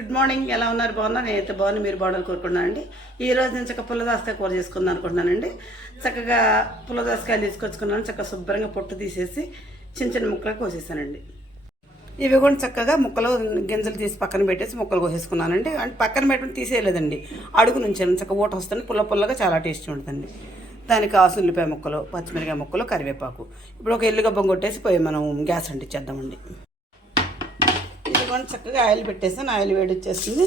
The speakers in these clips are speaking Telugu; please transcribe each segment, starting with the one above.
Good morning. ఎలా ఉన్నారు? బాగున్నా? నేనైతే బాగున్నా. మీరు బాగుండాలి కోరుకున్నానండి. ఈ రోజు నేను చక్కగా పుల్లదోసకాయ కూర చేసుకుందాం అనుకుంటున్నానండి. చక్కగా పుల్లదోసకాయలు తీసుకొచ్చుకున్నాను. చక్కగా శుభ్రంగా పొట్టు తీసేసి చిన్న చిన్న ముక్కలు కోసేసానండి. ఇవి కూడా చక్కగా ముక్కలు గింజలు తీసి పక్కన పెట్టేసి ముక్కలు కోసేసుకున్నానండి. అంటే పక్కన పెట్టుకుని తీసేయలేదండి, అడుగు నుంచి చక్కగా ఊట వస్తుంది. పుల్లగా చాలా టేస్టీ ఉంటుందండి. దానికి ఉల్లిపాయ ముక్కలు, పచ్చిమిరకాయ ముక్కలు, కరివేపాకు. ఇప్పుడు ఒక ఎల్లుగబ్బం కొట్టేసి పోయి మనం గ్యాస్ అంటించేద్దామండి. ఇదిగోండి చక్కగా ఆయిల్ పెట్టేసాను. ఆయిల్ వేడొచ్చేస్తుంది.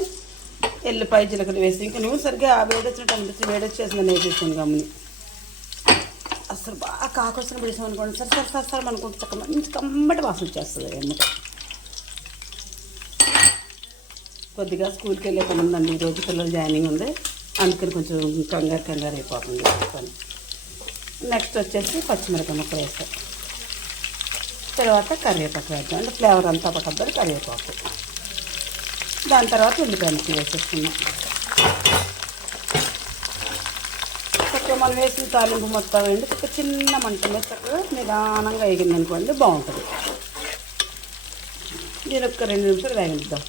ఎల్లిపాయ జీలకర్ర వేసి ఇంకా నువ్వు సరిగ్గా వేడొచ్చినట్టు అనిపిస్తుంది. వేడొచ్చేసిందని వేసేసాను గమ్ముని. అసలు బాగా కాకొచ్చిన పిడిసాం అనుకోండి, సరే అనుకుంటే చక్క మంచి కమ్మటి వాసన వచ్చేస్తుంది. ఎమ్మట కొద్దిగా స్కూల్కి వెళ్ళే పని ఉందండి. ఈరోజు పిల్లలు జాయినింగ్ ఉంది, అందుకని కొంచెం కంగారు అయిపోతుంది. నెక్స్ట్ వచ్చేసి పచ్చిమిరపకాయ ముక్కలు వేస్తాం. తర్వాత కరివేపాకు వేద్దాం, అంటే ఫ్లేవర్ అంతా పక్కన కరివేపాకు. దాని తర్వాత ఉల్లిపాయ ముక్కలు వేసేస్తున్నాం. చక్కగా మనం వేసిన తాలింపు మొత్తం వేయండి. చక్కగా చిన్న మంట మీద చక్కగా నిదానంగా వేగింది అనుకోండి, బాగుంటుంది. దీని ఒక 2 నిమిషాలు వేగిద్దాం.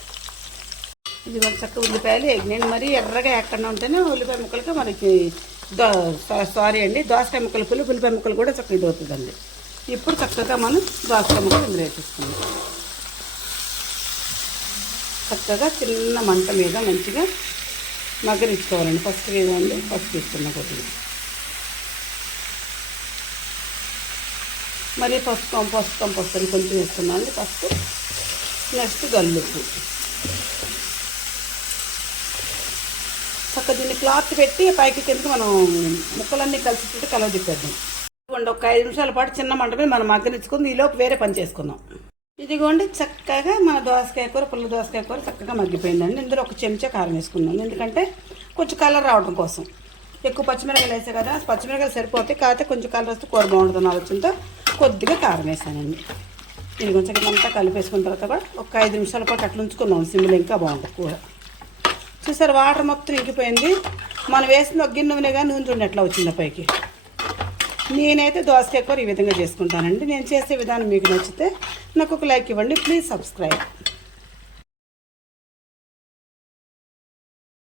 ఇది మరి చక్కగా ఉల్లిపాయలు వేగినాయండి. మరీ ఎర్రగా ఎక్కడ ఉంటేనే ఉల్లిపాయ ముక్కలకి మనకి దోసకాయ ముక్కలు ఉల్లిపాయ ముక్కలు కూడా చక్కగా ఇది అవుతుందండి. ఇప్పుడు చక్కగా మనం దోసకాయ ముక్కలు ఇందులో వేసేసుకుందాం. చక్కగా చిన్న మంట మీద మంచిగా మగ్గనిచ్చుకోవాలండి. ఫస్ట్ వేదండి, ఫస్ట్ తీసుకున్న కొద్దిగా మరీ పసుపు కొంచెం వేస్తున్నాను ఫస్ట్. నెక్స్ట్ గల్లుప్పు. చక్కగా దీన్ని క్లాత్ పెట్టి పైకి కిందకి మనం ముక్కలన్నీ కలిసి కలవ తిప్పేద్దాం. ఇదిగోండి ఒక 5 నిమిషాల పాటు చిన్న మంట మీద మనం మగ్గనిచ్చుకుంది. ఈలోపు వేరే పని చేసుకుందాం. ఇదిగోండి చక్కగా మన దోసకాయ కూర, పుల్ల దోసకాయ కూర చక్కగా మగ్గిపోయిందండి. ఇందులో ఒక చెంచా కారం వేసుకున్నాను, ఎందుకంటే కొంచెం కలర్ రావడం కోసం. ఎక్కువ పచ్చిమిరకాయలు వేసా కదా, పచ్చిమిరకాయలు సరిపోతాయి, కాకపోతే కొంచెం కలర్ వస్తే కూర బాగుంటుంది ఆలోచనతో కొద్దిగా కారం వేసానండి. ఇది కొంచెం అంతా కలిపేసుకున్న తర్వాత కూడా ఒక 5 నిమిషాల పాటు అట్లా ఉంచుకున్నాం సిమ్లో, ఇంకా బాగుంటుంది కూర. చూసారు, వాటర్ మొత్తం ఇంకిపోయింది. మనం వేసిన ఒక గిన్నె నూనె కానీ నూనె చూడండి ఎట్లా వచ్చింది పైకి. నేనైతే దోసకాయ కూర ఈ విధంగా చేసుకుంటానండి. నేను చేసే విధానం మీకు నచ్చితే నాకు ఒక లైక్ ఇవ్వండి. Please subscribe.